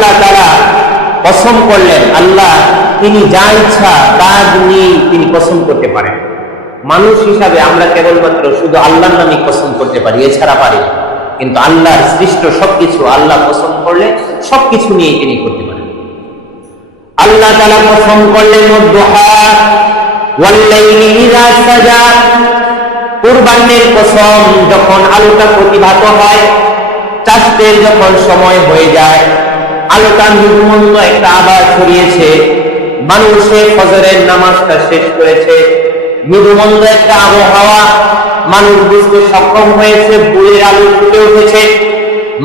আল্লাহ তাআলা কসম করলেন, আল্লাহ তিনি যা ইচ্ছা তা নিয়ে তিনি কসম করতে পারেন। মানুষ হিসাবে আমরা কেবলমাত্র শুধু আল্লাহর নামে কসম করতে পারি, এছাড়া পারি না। কিন্তু আল্লাহর সৃষ্ট সবকিছু আল্লাহ কসম করলে সবকিছু নিয়ে তিনি করতে পারেন। আল্লাহ তাআলা কসম করলেন ওয়াদ-দুহা ওয়াল-লাইলি ইযা সাজা, কুরবানের কসম, যখন আলোটা প্রতিভাত হয়, চাঁদের যখন সময় হয়ে যায়, আলোটা মৃদুমন্দ একটা আবার ছড়িয়েছে, মানুষের ফজরের নামাজটা শেষ করেছে, মৃদুমন্দ একটা আবহাওয়া, মানুষ বুঝতে সক্ষম হয়েছে, ভোরের আলো ফুটে উঠেছে,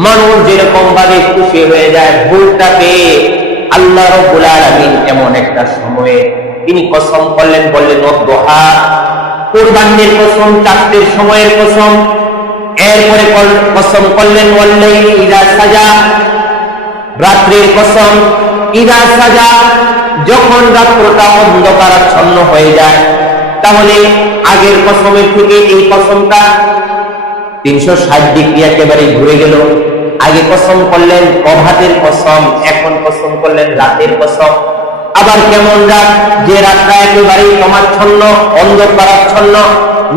মানুষ যেরকম ভাবে খুশি হয়ে যায় ভোরটা পেয়ে, আল্লাহ রাব্বুল আলামিন এমন একটা সময়ে তিনি কসম করলেন, বললেন ওয়াদ-দুহা, কুরবানের কসম, চাঁদের সময়ের কসম। এরপরে কসম করলেন ওয়াল-লাইলি ইযা সাজা, রাত্রির কসম, ইযা সাজা, যখন রাত্রটা অন্ধকারাচ্ছন্ন হয়ে যায়। তাহলে আগের কসমের থেকে এই কসমটা 360 ডিগ্রি একেবারে ঘুরে গেল। আগে কসম করলেন প্রভাতের কসম, এখন কসম করলেন রাতের কসম। আবার কেমন রাত, যে রাতটা একেবারেই তমাচ্ছন্ন, অন্ধকারাচ্ছন্ন,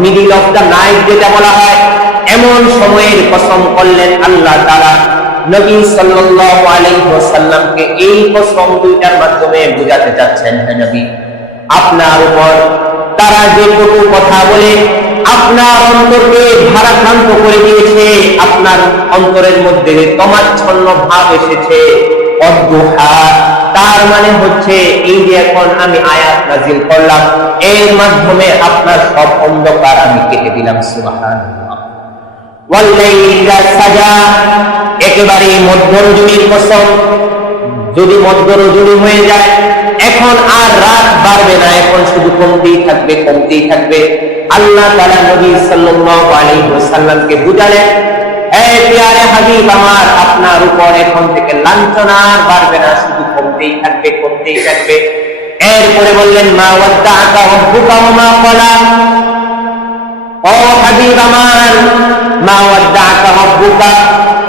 মিডল অফ দ্য নাইট যেটা বলা হয়, এমন সময়ের কসম করলেন আল্লাহ তাআলা। নবী সাল্লাল্লাহু আলাইহি ওয়াসাল্লামকে এই কসম দুইটার মাধ্যমে বোঝাতে চাচ্ছেন, হে নবী, আপনার উপর তারা যে কটু কথা বলে আপনার অন্তরকে ভারাক্রান্ত করে দিয়েছে, আপনার অন্তরের মধ্যে তমাচ্ছন্ন ভাব এসেছে, ওয়াদ-দুহা, তার মানে হচ্ছে এই যে এখন আমি আয়াত নাযিল করলাম, এর মাধ্যমে আপনার সব অন্ধকার আমি কেটে দিলাম। সুবহানাল্লাহ। ওয়াল-লাইলি ইযা সাজা, একেবারে মধ্যরজনীর কসম, যদি মধ্যরজনী হয়ে যায়, এখন আর রাত বাড়বে না, এখন শুধু কমতেই থাকবে, কমতেই থাকবে। আল্লাহ তাআলা নবী সাল্লাল্লাহু আলাইহি ওয়াসাল্লামকে বুঝালেন, হে প্রিয় হাবিব আমার, আপনার উপর এখন থেকে লাঞ্ছনা আর বাড়বে না, শুধু কমতেই থাকবে, কমতেই থাকবে। এরপরে বললেন মা ওয়াদ্দাআকা রাব্বুকা ওয়া মা ক্বালা, ও হাবিব আমার, মা ওয়াদ্দাআকা রাব্বুকা,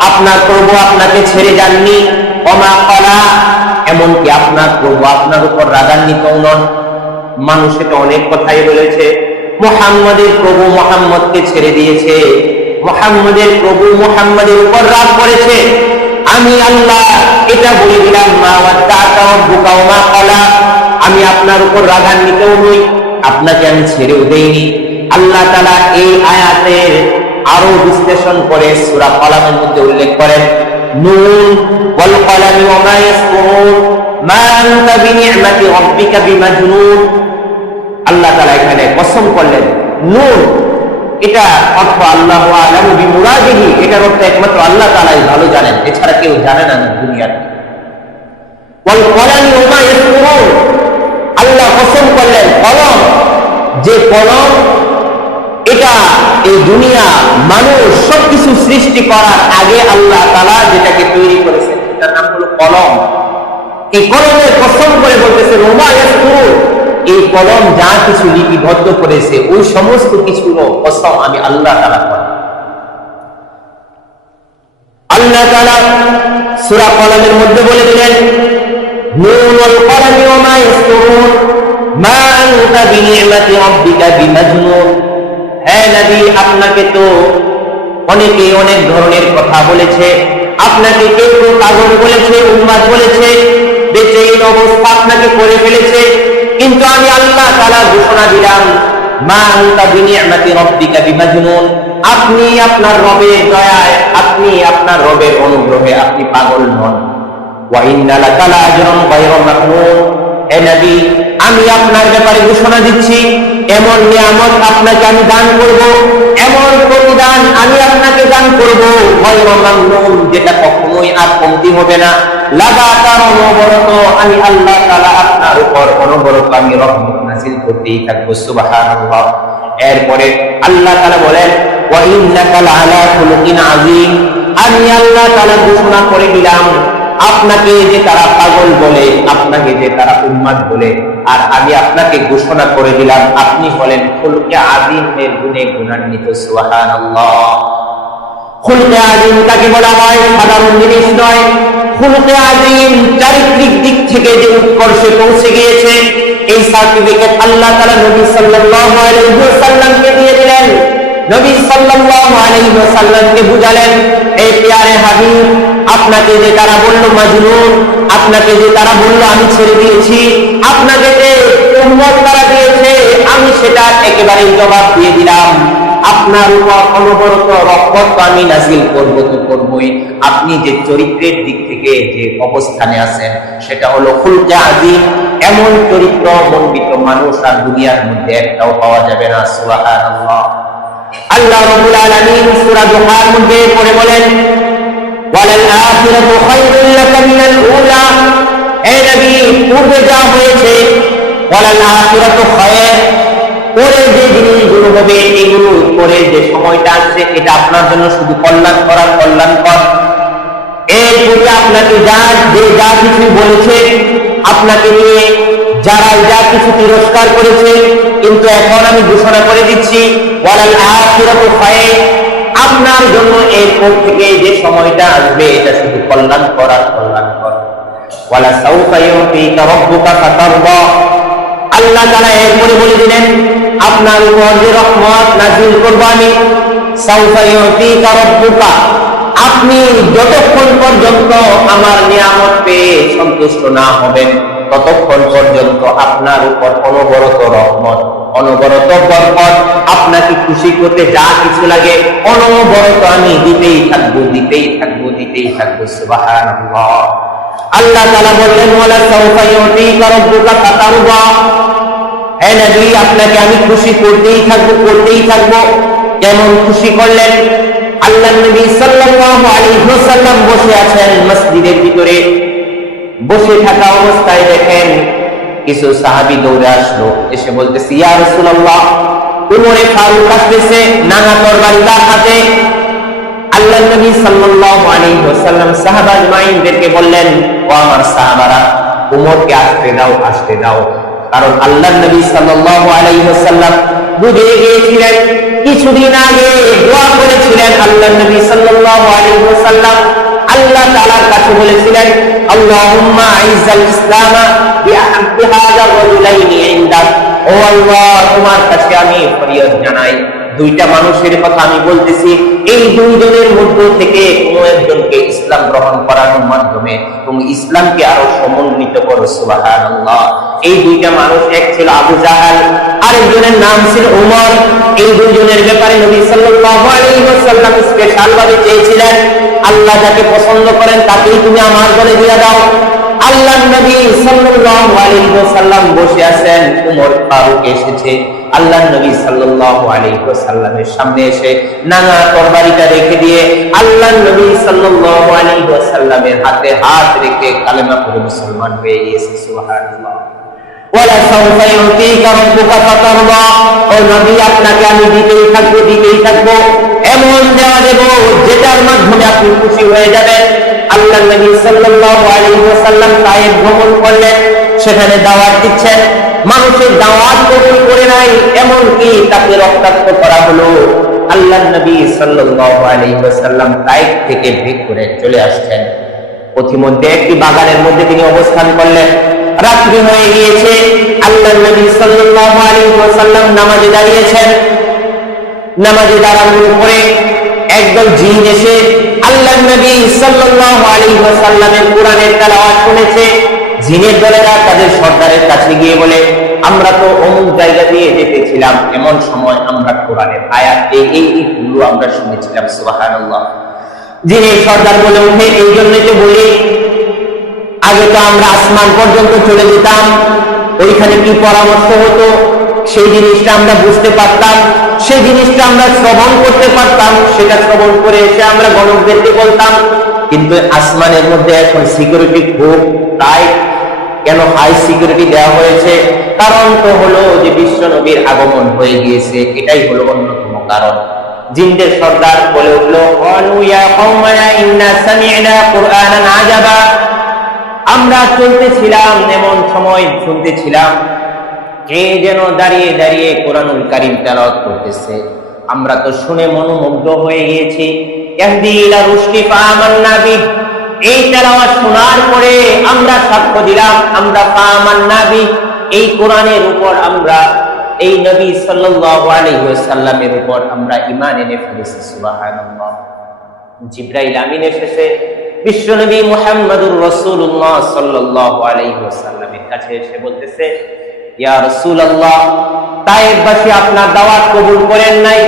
আপনার প্রভু আপনাকে ছেড়ে যাননি, ওয়া মা ক্বালা, এমনকি আপনার প্রভু আপনার উপর রাগান্বিত নন। মানুষ এটা অনেক কথাই বলেছে, মুহাম্মাদের প্রভু মুহাম্মদকে ছেড়ে দিয়েছে, মুহাম্মাদের প্রভু মুহাম্মাদের উপর রাগ করেছে। আমি আল্লাহ এটা বলে দিলাম, মা ওয়াদ্দাআকা রাব্বুকা ওয়া মা ক্বালা, আমি আপনার উপর রাগান্বিত নই, আপনাকে আমি ছেড়েও দেইনি। আল্লাহ তাআলা এই আয়াতের আরো বিশ্লেষণ করে সূরা কলামের মধ্যে উল্লেখ করেন, নুন ওয়াল কলামি ওয়া মা ইয়াসতুরুন মা আনতা বিনি'মাতি রাব্বিকা বিমাজনুন। আল্লাহ তাআলা এখানে কসম করলেন, নুন, এটা অর্থ আল্লাহু আ'লামু বিমুরাদিহি, এটার অর্থ একমাত্র আল্লাহ তাআলাই ভালো জানেন, এছাড়া কেউ জানে না দুনিয়াতে। ওয়াল কলামি ওয়া মা ইয়াসতুরুন, আল্লাহ কসম করলেন কলম, যে কলম, এটা এই দুনিয়া মানুষ সবকিছু সৃষ্টি করার আগে আল্লাহ তাআলা যেটাকে তৈরি করেছেন সেটার নাম হলো কলম। এই কলমের কসম করে বলতেছে ওয়া মা ইয়াসতুরুন, এই কলম যা কিছু লিপিবদ্ধ করেছে ওই সমস্ত কিছুর কসম আমি আল্লাহ তাআলা করি। আল্লাহ তাআলা সূরা কলমের মধ্যে বলে দিলেন, নুন ওয়াল কলামি ওয়া মা ইয়াসতুরুন মা আনতা বিনি'মাতি রাব্বিকা বিমাজনুন। হে নবী, আপনাকে তো অনেকে অনেক ধরনের কথা বলেছে, আপনাকে কেউ কেউ পাগল বলেছে, উন্মাদ বলেছে, বেচেইন অবস্থা আপনাকে করে ফেলেছে, কিন্তু আমি আল্লাহ তাআলা ঘোষণা দিলাম, মা আনতা বিনি'মাতি রাব্বিকা বিমাজনুন, আপনি আপনার রবের দয়ায়, আপনি আপনার রবের অনুগ্রহে আপনি পাগল নন। ওয়া ইন্না লাকা লাআজরান গায়রা মামনুন, হে নবী, আমি আপনার ব্যাপারে ঘোষণা দিচ্ছি, এমন নিয়ামত আপনাকে আমি দান করব, এমন প্রতিদান আমি আপনাকে দান করব, গায়রা মামনুন, যেটা কখনোই আর কমতি হবে না। লাগাতার অনবরত আমি আল্লাহ তাআলা আপনার উপর অনবরত আমি রহমত নাযিল করতেই থাকবো। সুবহানাল্লাহ। এরপরে আল্লাহ তাআলা বলেন, ওয়া ইন্নাকা লাআলা খুলুকিন আযীম, আমি আল্লাহ তাআলা ঘোষণা করে দিলাম, আপনাকে যে তারা পাগল বলে, আপনাকে যে তারা উন্মাদ বলে, আর আমি আপনাকে ঘোষণা করে দিলাম আপনি হলেন খুলকে আযীমের গুণে গুণান্বিত। সুবহানাল্লাহ। খুলকে আযীম কাকে বলা হয়? সাধারণ জিনিস নয়, খুলুকে আযীম, চারিত্রিক দিক থেকে যে উৎকর্ষে পৌঁছে গিয়েছে, এই সার্টিফিকেট আল্লাহ তাআলা নবী সাল্লাল্লাহু আলাইহি ওয়াসাল্লামকে দিয়ে দিলেন। নবী সাল্লাল্লাহু আলাইহি ওয়াসাল্লামকে বুঝালেন, এই প্যারে হাবিব, আপনাকে যে তারা বলল মাজনুন, আপনাকে যে তারা বলল আমি ছেড়ে দিয়েছি, আপনাকে যে উম্মত তারা দিয়েছে, আমি সেটা একেবারেই জবাব দিয়ে দিলাম। আপনার উপর অনবরত রহমত আমি নাযিল করব তো করবই। আপনি যে চরিত্রের দিক থেকে যে অবস্থানে আছেন সেটা হলো খুলকে আযীম, এমন চরিত্র মণ্ডিত মানুষ আর দুনিয়ার মধ্যে একটাও পাওয়া যাবে না। সুবহানাল্লাহ। আল্লাহ রাব্বুল আলামিন সূরা দুহার মধ্যে পড়ে বলেন, ওয়ালাল আখিরাতু খায়রুল লাকা মিনাল উলা, হে নবী পূর্বে যা হয়েছে, ওয়ালাল আখিরাতু খায়র, পরে যে জিনিসগুলো হবে, এগুলো পরে যে সময়টা আসছে, এটা আপনার জন্য শুধু কল্যাণকর। এর পূর্বে আপনাকে যা কিছু বলেছে, আপনাকে নিয়ে যারা যা কিছু তিরস্কার করেছে, কিন্তু এখন আমি ঘোষণা করে দিচ্ছি, ওয়ালাল আখিরাতু খায়র, আপনার জন্য এরপর থেকে যে সময়টা আসবে এটা শুধু কল্যাণকর। ওয়ালা সাউফা ইউতিকা রাব্বুকা ফাতারদা, আল্লাহ তাআলা এরপরে বলে দিলেন, আপনার উপর যে রহমত নাযিল করব আমি, সাউফা ইউতিকা রাব্বুকা, আপনি যতক্ষণ পর্যন্ত আমার নিয়ামত পেয়ে সন্তুষ্ট না হবেন, ততক্ষণ পর্যন্ত আপনার উপর অনবরত রহমত, অনবরত বরকত, আপনাকে খুশি করতে যা কিছু লাগে অনবরত আমি দিতেই থাকবো। সুবহানাল্লাহ। আল্লাহ তাআলা বললেন, ওয়ালা সাউফা ইউতিকা রাব্বুকা ফাতারদা, হে নবী আপনাকে আমি খুশি করতেই থাকবো। কেমন খুশি করলেন? আল্লাহ নবী সাল্লাল্লাহু আলাইহি ওয়াসাল্লাম বসে আছেন মসজিদের ভিতরে, বসে থাকা অবস্থায় দেখেন কিছু সাহাবী দৌড়ে আসলো, এসে বলতেছে, ইয়া রাসূলুল্লাহ, উমরে ফারুক আসতেছে, নানা তরবারি তার হাতে। আল্লাহ নবী সাল্লাল্লাহু আলাইহি ওয়াসাল্লাম সাহাবা আজমাইনদেরকে বললেন, ও আমার সাহাবারা, উমরকে আসতে দাও। কারণ আল্লাহ নবী সাল্লাল্লাহু আলাইহি ওয়াসাল্লাম বুঝে গিয়েছিলেন, কিছুদিন আগে দোয়া করেছিলেন আল্লাহ নবী সাল্লাল্লাহু আলাইহি ওয়াসাল্লাম, আল্লাহ তাআলার কাছে বলেছিলেন, আল্লাহুম্মা আইজ্জাল ইসলাম বিআহদি হাযা রাজুলাইনি ইনদাক, ও আল্লাহ তোমার কাছে আমি ফরিয়াদ জানাই, দুইটা মানুষের কথা আমি বলতেছি, এই দুইজনের মধ্য থেকে কোনো একজনকে ইসলাম গ্রহণ করানোর মাধ্যমে তুমি ইসলামকে আরো সমন্বিত করো। সুবহানাল্লাহ। এই দুইটা মানুষ, এক ছিল আবু জাহাল, আরেকজনের নাম ছিল উমর। এই দুইজনের ব্যাপারে নবী সাল্লাল্লাহু আলাইহি ওয়াসাল্লাম স্পেশাল ভাবে চেয়েছিলেন, আল্লাহ যাকে পছন্দ করেন তাকেই তুমি আমার দলে দিয়ে দাও। আল্লাহ নবী সাল্লাল্লাহু আলাইহি ওয়াসাল্লাম বসে আছেন, উমর ফারুক এসেছে, আল্লাহ নবী সাল্লাল্লাহু আলাইহি ওয়াসাল্লামের সামনে এসে নানা তরবারিটা রেখে দিয়ে আল্লাহ নবী সাল্লাল্লাহু আলাইহি ওয়াসাল্লামের হাতে হাত রেখে কালেমা পড়ে মুসলমান হয়ে গিয়েছে। সুবহানাল্লাহ। ওয়ালা সাউফা ইউতিকা রাব্বুকা ফাতারদা, ও নবী আপনাকে আমি দিতেই থাকবো, এমন দেওয়া দেব যেটার মাধ্যমে আপনি খুশি হয়ে যাবেন। আল্লাহ নবী সাল্লাল্লাহু আলাইহি ওয়াসাল্লাম তায়েফ ভ্রমণ করলেন, সেখানে দাওয়াত দিচ্ছেন, মানুষের দাওয়াত কবুল করে নাই, এমন কি তাকে রক্তাক্ত করা হলো। আল্লাহ নবী সাল্লাল্লাহু আলাইহি ওয়াসাল্লাম তায়েফ থেকে বের করে চলে আসছেন, পথিমধ্যে একটি বাগানের মধ্যে তিনি অবস্থান করলেন। রাত্রি হয়ে গিয়েছে, আল্লাহ নবী সাল্লাল্লাহু আলাইহি ওয়াসাল্লাম নামাজে দাঁড়িয়েছেন। নামাজে দাঁড়ানোর পরে একদল জিন এসে আল্লাহ নবী সাল্লাল্লাহু আলাইহি ওয়াসাল্লামের কোরআনের তেলাওয়াত শুনেছে। জিনের দলেরা তাদের সর্দারের কাছে গিয়ে বলে, আমরা তো অমুক জায়গা দিয়ে যেতেছিলাম, এমন সময় আমরা কোরআনের আয়াত এইগুলো আমরা শুনেছিলাম। সুবহানাল্লাহ। জিনের সর্দার বলে উঠে, এই জন্যই তো বলি, আগে তো আমরা আসমান পর্যন্ত চলে যেতাম, ওইখানে কি পরামর্শ হতো সেই জিনিসটা আমরা বুঝতে পারতাম, সেই জিনিসটা আমরা শ্রবণ করতে পারতাম, সেটা শ্রবণ করে এসে আমরা গণকদেরকে বলতাম। কিন্তু আসমানের মধ্যে এখন সিকিউরিটি খুব টাইট। কেন হাই সিকিউরিটি দেওয়া হয়েছে? কারণ তো হলো যে বিশ্ব নবীর আগমন হয়ে গিয়েছে, এটাই হলো অন্যতম কারণ। জিনদের সর্দার বলে উঠলো, আমরা চলতেছিলাম, এমন সময় শুনতেছিলাম কে যেন দাঁড়িয়ে দাঁড়িয়ে কোরআনুল কারীম তেলাওয়াত করতেছে, আমরা তো শুনে মনোমুগ্ধ হয়ে গিয়েছি। ইয়াহদি ইলা রুশদি ফাআমান্না বিহি, এই তেলাওয়াত শোনার পরে আমরা সাক্ষ্য দিলাম, আমরা ফামান্না বি, এই কোরআনের উপর আমরা, এই নবী সাল্লাল্লাহু আলাইহি ওয়াসাল্লামের উপর আমরা ঈমান এনে ফেলেছি। সুবহানাল্লাহ। জিবরাইল আমিন এসেছে বিশ্বনবী মুহাম্মদুর রাসূলুল্লাহ সাল্লাল্লাহু আলাইহি ওয়াসাল্লামের কাছে এসে বলতেছে, ইয়া রাসূলুল্লাহ, তায়েফবাসী আপনার দাওয়াত কবুল করেন নাই,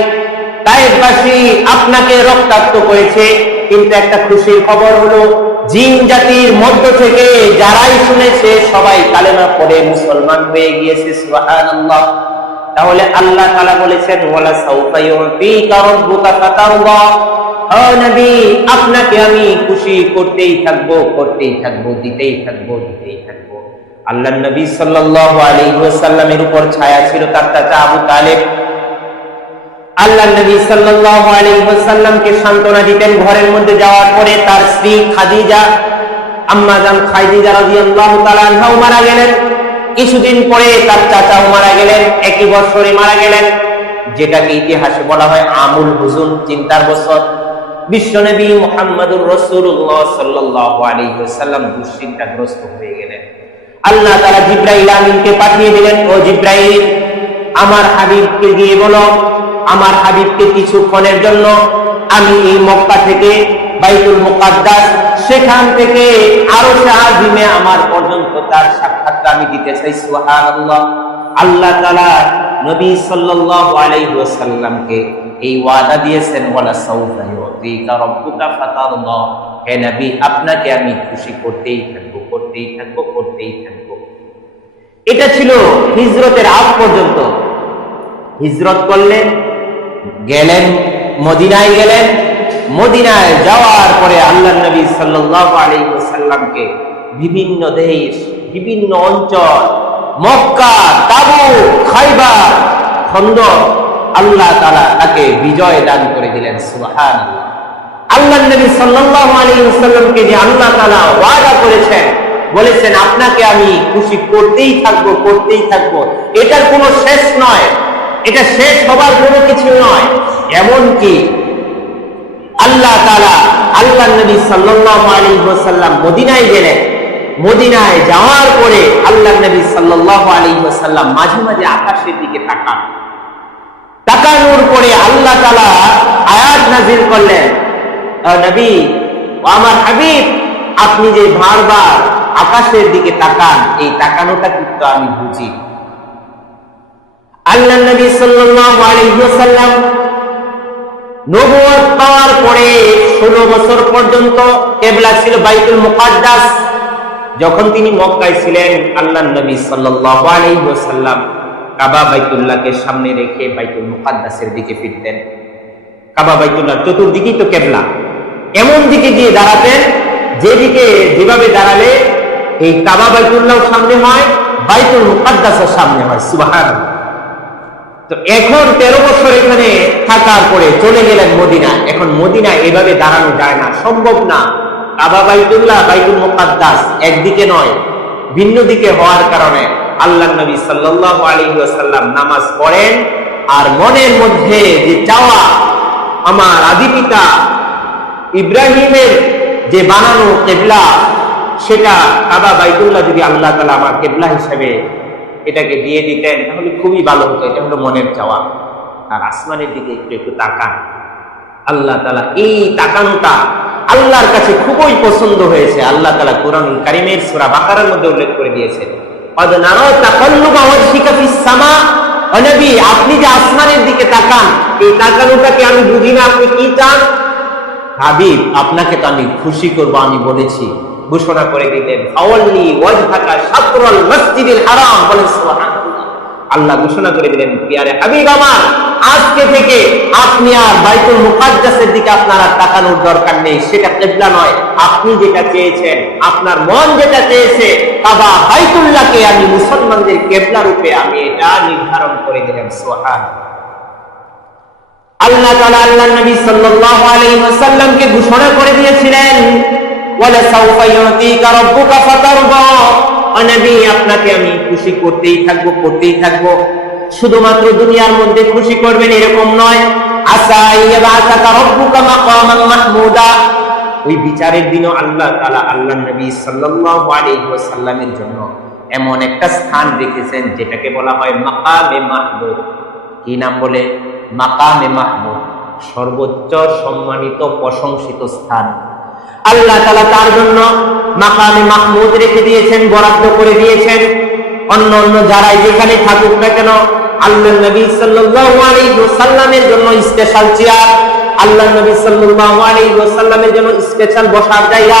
তায়েফবাসী আপনাকে রক্তাক্ত করেছে, কিন্তু একটা খুশির খবর হলো জিন জাতির মধ্য থেকে যারাই শুনেছে সবাই কালেমা পড়ে মুসলমান হয়ে গিয়েছে। সুবহানাল্লাহ। তাহলে আল্লাহ তাআলা বলেছেন, ওয়ালা সাউফা ইউতিকা রাব্বুকা ফাতারদা, ও নবী, আপনাকে আমি খুশি করতেই থাকবো, করতেই থাকবো, দিতেই থাকবো, দিতেই থাকবো। আল্লাহর নবী সাল্লাল্লাহু আলাইহি ওয়াসাল্লামের উপর ছায়া ছিল তার চাচা আবু তালেব। আল্লাহর নবী সাল্লাল্লাহু আলাইহি ওয়াসাল্লামকে সান্ত্বনা দিতেন। ঘরের মধ্যে যাওয়ার পরে তার স্ত্রী খাদিজা, আম্মা জান খাদিজা রাদিয়াল্লাহু তাআলা আনহাও মারা গেলেন। কিছুদিন পরে তার চাচাও মারা গেলেন, একই বছরে মারা গেলেন, যেটাকে ইতিহাসে বলা হয় আমুল হুজুন, চিন্তার বছর। বিশ্বনবী মুহাম্মদুর রাসূলুল্লাহ সাল্লাল্লাহু আলাইহি ওয়াসাল্লাম দুশ্চিন্তাগ্রস্ত হয়ে গেলেন। আল্লাহ তাআলা জিবরাইল আমিনকে পাঠিয়ে দিলেন, ও জিবরাইল, আমার হাবিবকে গিয়ে বলো, আমার হাবিবকে কিছুক্ষণের জন্য আমি এই মক্কা থেকে বাইতুল মুকাদ্দাস, সেখান থেকে আরশে আজিমে আমার পর্যন্ত তার সাক্ষাৎ আমি দিতে চাই। সুবহানাল্লাহ। আল্লাহ তাআলা নবী সাল্লাল্লাহু আলাইহি ওয়াসাল্লামকে এই ওয়াদা দিয়েছেন, ওয়ালা সাউফা ইউতিকা রাব্বুকা ফাতারদা, হে নবী, আপনাকে আমি খুশি করতেই থাকবো, করতেই থাকবো, করতেই থাকবো। এটা ছিল হিজরতের আগ পর্যন্ত। হিজরত করলেন, গেলেন মদিনায়, গেলেন মদিনায় যাওয়ার পরে আল্লাহর নবী সাল্লাল্লাহু আলাইহি ওয়াসাল্লামকে বিভিন্ন দেশ, বিভিন্ন অঞ্চল, মক্কা, তাবুক, খাইবার, খন্দক, আল্লাহ তাআলা তাকে বিজয় দান করে দিলেন। সুবহানাল্লাহ। আল্লাহর নবী সাল্লাল্লাহু আলাইহি ওয়াসাল্লামকে যে আল্লাহ তাআলা ওয়াদা করেছেন, বলেছেন আপনাকে আমি খুশি করতেই থাকবো, করতেই থাকবো, এটার কোনো শেষ নয়, এটা শেষ হবার কোনো কিছু নয়। এমনকি আল্লাহ তাআলা আল্লাহর নবী সাল্লাল্লাহু আলাইহি ওয়াসাল্লাম মদিনায় গেলেন। মদিনায় যাওয়ার পরে আল্লাহর নবী সাল্লাল্লাহু আলাইহি ওয়াসাল্লাম মাঝে মাঝে আকাশের দিকে তাকান। তাকানোর পরে আল্লাহ তাআলা আয়াত নাযিল করলেন, নবী, আমার হাবিব, আপনি যে বারবার আকাশের দিকে তাকান, এই তাকানোটা কিন্তু আমি বুঝি। আল্লাহর নবী সাল্লাল্লাহু আলাইহি ওয়াসাল্লাম নবুয়ত পাওয়ার পরে 16 বছর পর্যন্ত কিবলা ছিল বাইতুল মুকাদ্দাস। যখন তিনি মক্কায় ছিলেন, আল্লাহর নবী সাল্লাল্লাহু আলাইহি ওয়াসাল্লাম কাবা বাইতুল্লাহকে সামনে রেখে বাইতুল মুকাদ্দাসের দিকে ফিরতেন। কাবা বাইতুল্লাহ চতুর্দিকেই তো কিবলা, এমন দিকে গিয়ে দাঁড়াতেন যেদিকে, যেভাবে দাঁড়ালে এই কাবা বাইতুল্লাহ সামনে হয়, বাইতুল মুকাদ্দাসের সামনে হয়। সুবহানাল্লাহ। তো এখন 13 বছর এখানে থাকার পরে চলে গেলেন মদিনা। এখন মদিনা এভাবে দাঁড়ানো যায় না, সম্ভব না। কাবা বাইতুল্লাহ, বাইতুল মুকাদ্দাস একদিকে নয়, ভিন্ন দিকে হওয়ার কারণে আল্লাহর নবী সাল্লাল্লাহু আলাইহি ওয়াসাল্লাম নামাজ পড়েন আর মনের মধ্যে যে চাওয়া, আমার আদি পিতা ইব্রাহিমের যে বানানো কিবলা, সেটা কাবা বাইতুল্লাহ যদি আল্লাহ তাআলা আমার কিবলা হিসেবে এটাকে দিয়ে দিতেন তাহলে খুবই ভালো হতো। এটা হলো মনের চাওয়া। আর আসমানের দিকে একটু একটু তাকান। আল্লাহ তাআলা এই তাকানোটা আল্লাহর কাছে খুবই পছন্দ হয়েছে। আল্লাহ তাআলা কুরআনুল কারীমের সূরা বাকারার মধ্যে উল্লেখ করে দিয়েছেন, ক্বাদ নারা তাকাল্লুবা ওয়াজহিকা ফিস সামা, ও নবী, আপনি যে আসমানের দিকে তাকান, এই তাকানোটাকে আমি বুঝি না আপনি কি চান। হাবিব, আপনাকে তো আমি খুশি করব, আমি বলেছি। ঘোষণা করে দিলেন, ফাওয়াল্লি ওয়াজহাকা শাতরাল মসজিদিল হারাম। বলেন সুবহানাল্লাহ। আল্লাহ ঘোষণা করে দিলেন, প্রিয় হাবিব আমার, আজকে থেকে আপনি আর বাইতুল মুকাদ্দাসের দিকে আপনার আর তাকানোর দরকার নেই। সেটা কিবলা নয়, আপনি যেটা চেয়েছেন, আপনার মন যেটা চেয়েছে, কাবা বাইতুল্লাহকে আমি মুসলমানদের কিবলা রূপে আমি এটা নির্ধারণ করে দিলাম। সুবহানাল্লাহ। আল্লাহ তাআলা আল্লাহর নবী সাল্লাল্লাহু আলাইহি ওয়াসাল্লামকে ঘোষণা করে দিয়েছিলেন, ওয়ালা সাউফা ইউতিকা রাব্বুকা ফাতারদা, ও নবী, আপনাকে আমি খুশি করতেই থাকবো, করতেই থাকবো। শুধুমাত্র দুনিয়ার মধ্যে খুশি করবেন এরকম নয়। আসা ইয়াবাসাকা রাব্বুকা মাকামান মাহমুদা, ওই বিচারের দিনও আল্লাহ তাআলা আল্লাহ নবী সাল্লাল্লাহু আলাইহি ওয়াসাল্লামের জন্য এমন একটা স্থান রেখেছেন যেটাকে বলা হয় মাকামে মাহমুদ। কি নাম বলে? মাকামে মাহমুদ, সর্বোচ্চ সম্মানিত প্রশংসিত স্থান। আল্লাহ তাআলা তার জন্য মাকামে মাহমুদ রেখে দিয়েছেন, বরাদ্দ করে দিয়েছেন। অন্য যারাই যেখানে থাকুক না কেন, আল্লাহ নবী সাল্লাল্লাহু আলাইহি ওয়াসাল্লামের জন্য স্পেশাল চেয়ার, আল্লাহ নবী সাল্লাল্লাহু আলাইহি ওয়াসাল্লামের জন্য স্পেশাল বসার জায়গা।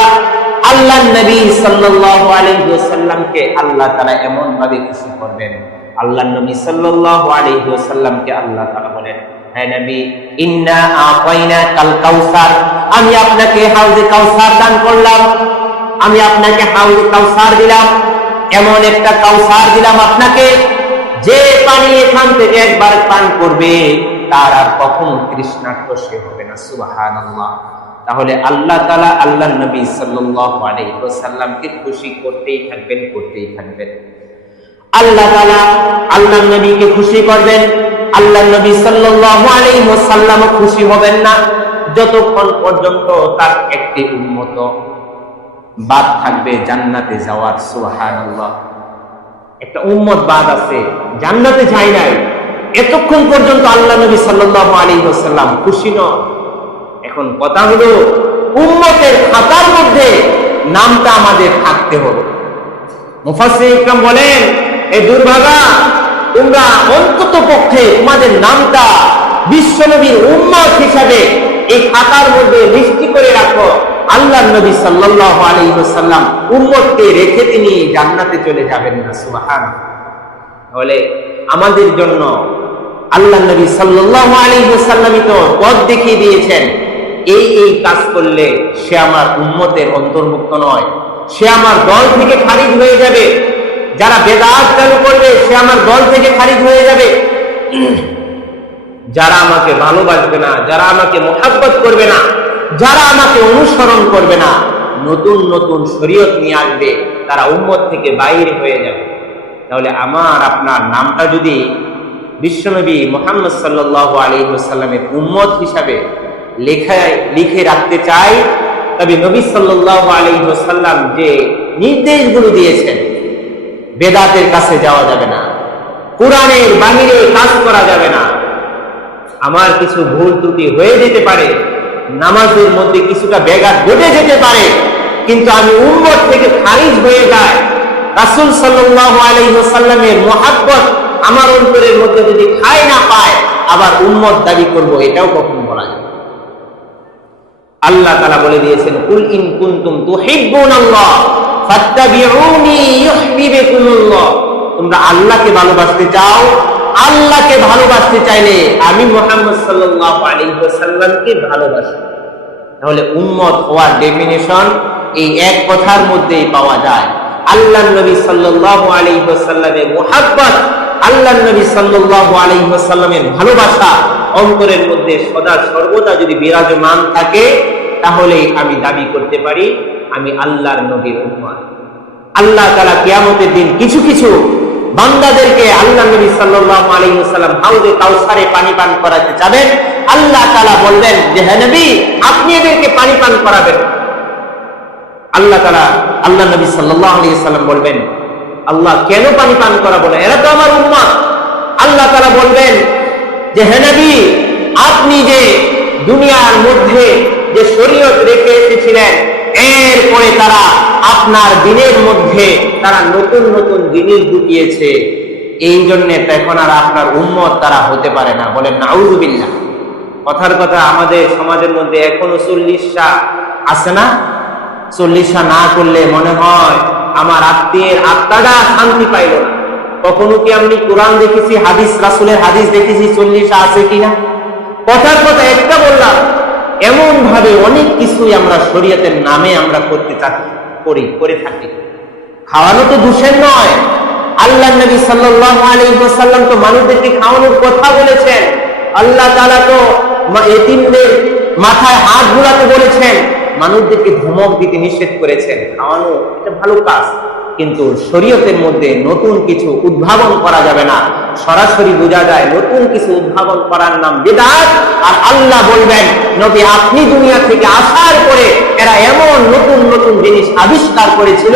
আল্লাহ নবী সাল্লাল্লাহু আলাইহি ওয়াসাল্লামকে আল্লাহ তাআলা এমন ভাবে খুশি করবেন। আল্লাহ নবী সাল্লাল্লাহু আলাইহি ওয়াসাল্লামকে আল্লাহ তাআলা বলেন, হে নবী, ইন্না আতাইনাকাল কাউসার, আমি আপনাকে হাউজে কাউসার দান করলাম, আমি আপনাকে হাউজে কাউসার দিলাম, এমন একটা কাউসার দিলাম আপনাকে যে পানি এখান থেকে একবার পান করবে তার আর কখনো তৃষ্ণার্ত সে হবে না। সুবহানাল্লাহ। তাহলে আল্লাহ তাআলা আল্লাহ নবী সাল্লাল্লাহু আলাইহি ওয়াসাল্লামকে খুশি করতেই থাকবেন। আল্লাহ তাআলা আল্লাহ নবীকে খুশি করবেন, আল্লাহ নবী সাল্লাল্লাহু আলাইহি ওয়াসাল্লাম খুশি হবেন না যতক্ষণ পর্যন্ত তার একটি উম্মত বাদ থাকবে জান্নাতে যাওয়ার। সুবহানাল্লাহ। একটা উম্মত বাদ আছে, জান্নাতে যায় নাই, এতক্ষণ পর্যন্ত আল্লাহ নবী সাল্লাল্লাহু আলাইহি ওয়াসাল্লাম খুশি নন। এখন কথা হলো, উম্মতের খাতার মধ্যে নামটা আমাদের থাকতে হবে। মুফাসসির ইকরাম বলেন, এই দুর্ভাগা, তোমরা অন্তত পক্ষে তোমাদের নামটা বিশ্বনবীর উম্মত হিসাবে এই খাতার মধ্যে লিস্টি করে রাখো। আল্লাহ নবী সাল্লাল্লাহু আলাইহি ওয়াসাল্লাম উম্মতকে রেখে তিনি জান্নাতে চলে যাবেন না। সুবহানাল্লাহ। তাহলে আমাদের জন্য আল্লাহ নবী সাল্লাল্লাহু আলাইহি ওয়াসাল্লামই তো পথ দেখিয়ে দিয়েছেন, এই কাজ করলে সে আমার উম্মতের অন্তর্ভুক্ত নয়, সে আমার দল থেকে খারিজ হয়ে যাবে। যারা বেদাত চালু করবে সে আমার দল থেকে খারিজ হয়ে যাবে। যারা আমাকে ভালোবাসবে না, যারা আমাকে মুহাব্বত করবে না, যারা আমাকে অনুসরণ করবে না, নতুন শরীয়ত নিয়ে আসবে, তারা উম্মত থেকে বাইরে হয়ে যাবে। তাহলে আমার আপনার নামটা যদি বিশ্বনবী মুহাম্মদ সাল্লাল্লাহু আলাইহি ওয়াসাল্লামের উম্মত হিসাবে লিখে রাখতে চাই, তবে নবী সাল্লাল্লাহু আলাইহি ওয়াসাল্লাম যে নির্দেশগুলো দিয়েছেন, বেদাতের কাছে যাওয়া যাবে না, কোরআনের বাহিরে কাজ করা যাবে না। আমার কিছু ভুল ত্রুটি হয়ে যেতে পারে, নামাজের মধ্যে কিছুটা ব্যাঘাত ঘটে যেতে পারে, কিন্তু আমি উম্মত থেকে খারিজ হয়ে যায়। রাসূল সাল্লাল্লাহু আলাইহি ওয়াসাল্লামের মুহাব্বত আমার অন্তরের মধ্যে যদি ঠাঁই না পায়, আবার উম্মত দাবি করব, এটাও কখনো বলা যায় না। আল্লাহ তাআলা বলে দিয়েছেন, কুল ইন কুনতুম তুহিব্বুনাল্লাহ ফাত্তাবিউনি ইউহিব্বুকুমুল্লাহ। তোমরা আল্লাহকে ভালোবাসতে চাও, আল্লাহকে ভালোবাসতে চাইলে আমি মুহাম্মদ সাল্লাল্লাহু আলাইহি ওয়াসাল্লামকে ভালোবাসি। তাহলে উম্মত হওয়ার ডেফিনিশন এই এক কথার মধ্যেই পাওয়া যায়। আল্লাহ নবী সাল্লাল্লাহু আলাইহি ওয়াসাল্লামের মুহাব্বত, আল্লাহ নবী সাল্লাল্লাহু আলাইহি ওয়াসাল্লামের ভালোবাসা অন্তরের মধ্যে সদা সর্বদা যদি বিরাজমান থাকে, তাহলে আমি দাবি করতে পারি আমি আল্লাহর নবীর উম্মত। আল্লাহ তাআলা কিয়ামতের দিন কিছু বান্দাদেরকে আল্লাহ নবী সাল্লাল্লাহু আলাইহি ওয়াসাল্লাম হাউজে কাউসারে পানি পান করাতে চাবেন। আল্লাহ তাআলা বলবেন যে, হে নবী, আপনি এদেরকে পানি পান করাবেন। আল্লাহ নবী সাল্লাল্লাহু আলাইহি ওয়াসাল্লাম বলবেন, আল্লাহ কেন পানি পান করাবো না, এরা তো আমার উম্মত। আল্লাহ তাআলা বলবেন যে, হে নবী, আপনি যে দুনিয়ার মধ্যে যে শরীয়ত রেখে এসেছিলেন, এরপরে তারা আপনার দিনের মধ্যে তারা নতুন জিনিস ঢুকিয়েছে, এই জন্য এখন আর আপনার উম্মত তারা হতে পারে না। বলেন নাউযুবিল্লাহ। কথার কথা, আমাদের সমাজের মধ্যে এখনো 40টা আছে না? 40টা না করলে মনে হয় আমার আত্মীয়ের আত্মাটা শান্তি পাইল না। কখনো কি আমি কোরআন দেখেছি, হাদিস, রাসূলের হাদিস দেখেছি 40টা আছে কিনা? কথার কথা একটা বললাম, এমন ভাবে অনেক কিছুই আমরা শরীয়তের নামে আমরা করে থাকি। খাওয়ানো তো দোষের নয়। আল্লাহ নবী সাল্লাল্লাহু আলাইহি ওয়াসাল্লাম তো মানুষদেরকে খাওয়ানোর কথা বলেছেন। আল্লাহ তাআলা তো এতিমদের মাথায় হাত বুলাতে বলেছেন, মানুষদেরকে ধমক দিতে নিষেধ করেছেন। খাওয়ানো এটা ভালো কাজ, কিন্তু শরীয়তের মধ্যে নতুন কিছু উদ্ভাবন করা যাবে না। সরাসরি বোঝা যায় নতুন কিছু উদ্ভাবন করার নাম বিদআত। আর আল্লাহ বলবেন, নবী আপনি দুনিয়া থেকে আসার পরে এরা এমন নতুন নতুন জিনিস আবিষ্কার করেছিল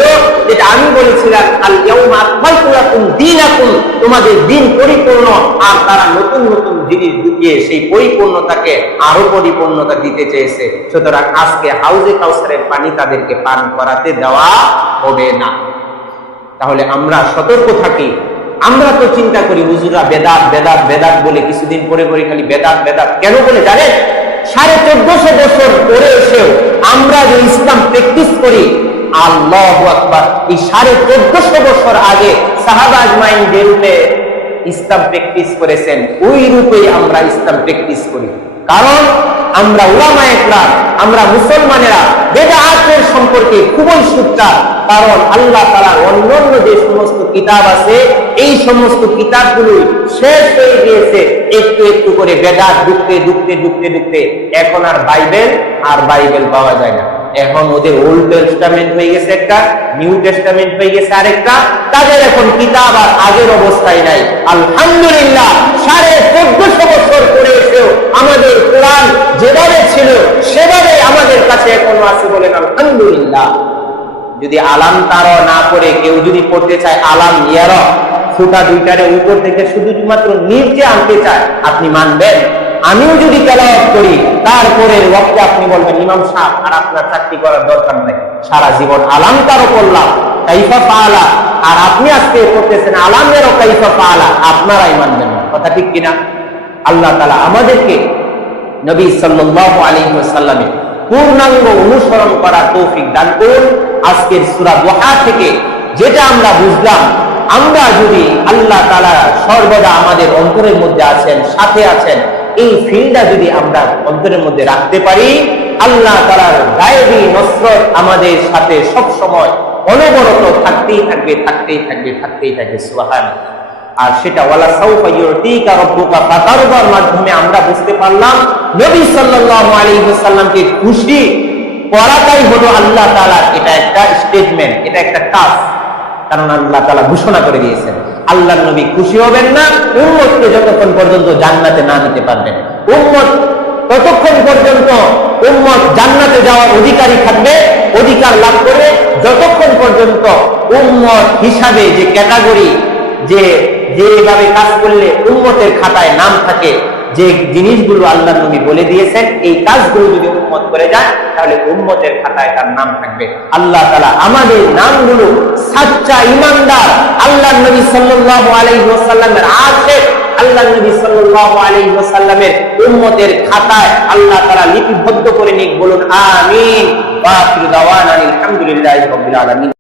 যেটা আমি বলেছিলাম আল ইয়াউমা আকমালতু লাকুম দীনাকুম, তোমাদের দিন পরিপূর্ণ। আর তারা নতুন নতুন জিনিস ঢুকিয়ে সেই পরিপূর্ণতাকে আরো পরিপূর্ণতা দিতে চেয়েছে। সুতরাং আজকে হাউজে কাউসারের পানি তাদেরকে পান করাতে দেওয়া হবে না। তাহলে আমরা সতর্ক থাকি। আমরা তো চিন্তা করি হুজুরা বেদাত বেদাত বেদাত বলে কিছুদিন পরে পরে খালি বেদাত বেদাত কেন বলে জানেন? 1450 বছর পরে এসেও আমরা যে ইসলাম প্র্যাকটিস করি, আল্লাহু আকবার, এই 1450 বছর আগে সাহাবা আজমাইন যে রূপে ইসলাম প্র্যাকটিস করেছেন ওই রূপেই আমরা ইসলাম প্র্যাকটিস করি। কারণ আমরা উলামায়ে কেরাম, আমরা মুসলমানেরা বেদাতের সম্পর্কে খুবই সুচ্চার। কারণ আল্লাহ তাআলার অন্যান্য যে সমস্ত কিতাব আছে এই সমস্ত কিতাবগুলো শেষ হয়ে গিয়েছে একটু একটু করে বেদাত ঢুকতে ঢুকতে ঢুকতে ঢুকতে এখন আর বাইবেল পাওয়া যায় না। এখন ওদের ওল্ড টেস্টামেন্ট হয়ে গেছে একটা, নিউ টেস্টামেন্ট হয়ে গেছে আরেকটা। তাদের এখন কিতাব আর আগের অবস্থায় নাই। আলহামদুলিল্লাহ 1450 বছর পরে এসেও আমাদের কোরআন যেভাবে ছিল সেভাবে আমাদের কাছে এখনো আছে, বলেন আলহামদুলিল্লাহ। যদি আলাম তার না করে কেউ যদি পড়তে চায় আলাম ইয়ার ফুটা দুইটারে উপর থেকে শুধুমাত্র নিচে আনতে চায়, আপনি মানবেন? আমিও যদি তেলাওয়াত করি তারপরে ওয়াক্তে আপনি বলবেন ইমাম সাহেব আর আপনার চাকরি করার দরকার নাই, সারা জীবন আলাম তারও করলাম কাইফা ফাআলা, আর আপনি আজকে করতেছেন আলামেরও কাইফা ফাআলা, আপনারাই মানবেন না। কথা ঠিক কিনা? আল্লাহ তাআলা আমাদেরকে নবী সাল্লাল্লাহু আলাইহি ওয়াসাল্লামের পূর্ণাঙ্গ অনুসরণ করার তৌফিক দান করুন। আজকের সূরা দুহা থেকে যেটা আমরা বুঝলাম, আমরা যদি আল্লাহ তাআলা সর্বদা আমাদের অন্তরের মধ্যে আছেন, সাথে আছেন, এই ফিলটা যদি আমরা অন্তরের মধ্যে রাখতে পারি, আল্লাহ তাআলার গায়েবী নসরত আমাদের সাথে সব সময় অনবরত থাকতেই থাকবে, থাকতেই থাকবে, থাকতেই থাকবে। সুবহানাল্লাহ। আর সেটা ওয়ালা সাউফা ইউতিকা রাব্বুকা ফাতারদার মাধ্যমে আমরা বুঝতে পারলাম নবী সাল্লাল্লাহু আলাইহি ওয়াসাল্লামকে খুশি করাটাই হলো আল্লাহ তাআলার এটা একটা স্টেটমেন্ট, এটা একটা কাজ। কারণ আল্লাহ তাআলা ঘোষণা করে দিয়েছেন আল্লাহর নবী খুশি হবেন না উম্মতকে যতক্ষণ পর্যন্ত জান্নাতে না নিতে পারবেন। উম্মত ততক্ষণ পর্যন্ত উম্মত জান্নাতে যাওয়ার অধিকারী থাকবে, অধিকার লাভ করে, যতক্ষণ পর্যন্ত উম্মত হিসাবে যে ক্যাটাগরি, যেভাবে কাজ করলে উম্মতের খাতায় নাম থাকে, যে জিনিসগুলো আল্লাহর নবী বলে দিয়েছেন এই কাজগুলো যদি উম্মত করে যায় তাহলে উম্মতের খাতায় তার নাম থাকবে। আল্লাহ তাআলা আমাদের নামগুলো সাচ্চা ঈমানদার, আল্লাহর নবী সাল্লাল্লাহু আলাইহি ওয়াসাল্লামের আশিক, আল্লাহর নবী সাল্লাল্লাহু আলাইহি ওয়াসাল্লামের উম্মতের খাতায় আল্লাহ তাআলা লিপিবদ্ধ করে নিক, বলুন আমিন। ওয়া আখিরু দাওয়ানা আলহামদুলিল্লাহি রাব্বিল আলামিন।